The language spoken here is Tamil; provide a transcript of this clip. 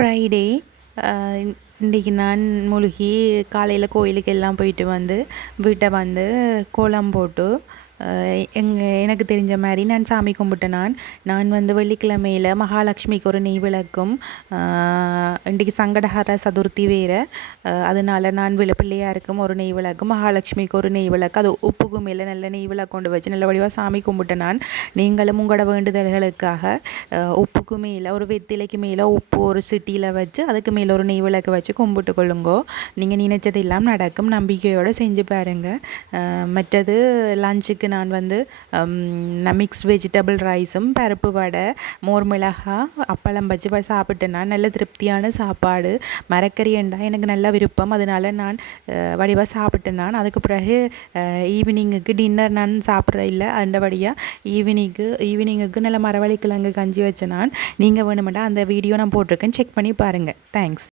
ஃப்ரைடே இன்றைக்கி நான் மூழ்கி காலையில் கோயிலுக்கு எல்லாம் போயிட்டு வந்து வீட்டை வந்து கோலம் போட்டு எனக்கு தெரிஞ்ச மாதிரி நான் சாமி கும்பிட்டேன். நான் வந்து வெள்ளிக்கிழமையில் மகாலட்சுமிக்கு ஒரு நெய் விளக்கும், இன்றைக்கி சங்கடஹர சதுர்த்தி வேறு, அதனால் நான் பிள்ளையாருக்கும் ஒரு நெய் விளக்கும், மகாலட்சுமிக்கு ஒரு நெய் விளக்கு, அது உப்புக்கு மேலே நல்ல நெய் விளக்கு கொண்டு வச்சு நல்ல வடிவாக சாமி கும்பிட்டேன். நீங்களும் உங்களோட வேண்டுதல்களுக்காக உப்புக்கு மேலே ஒரு வெத்திலைக்கு மேலே உப்பு ஒரு சிட்டியில் வச்சு அதுக்கு மேலே ஒரு நெய் விளக்கு வச்சு கும்பிட்டு கொள்ளுங்கோ. நீங்கள் நினைச்சது எல்லாம் நடக்கும். நம்பிக்கையோடு செஞ்சு பாருங்கள். மற்றது லஞ்சுக்கு நான் வந்து மிக்ஸ்ட் வெஜிடபிள் ரைஸும் பருப்பு வடை மோர் மிளகா அப்பளம் வச்சு சாப்பிட்டேன். நான் நல்ல திருப்தியான சாப்பாடு. மரக்கறி என்றால் எனக்கு நல்ல விருப்பம், அதனால நான் வடிவாக சாப்பிட்டேன். நான் அதுக்கு பிறகு ஈவினிங்குக்கு டின்னர் நான் சாப்பிட்ற இல்லை, அந்தபடியாக ஈவினிங்குக்கு நல்ல மரவள்ளி கிழங்கு கஞ்சி வச்சேன். நீங்கள் வேணுமெண்டா அந்த வீடியோ நான் போட்டிருக்கேன், செக் பண்ணி பாருங்கள். தேங்க்ஸ்.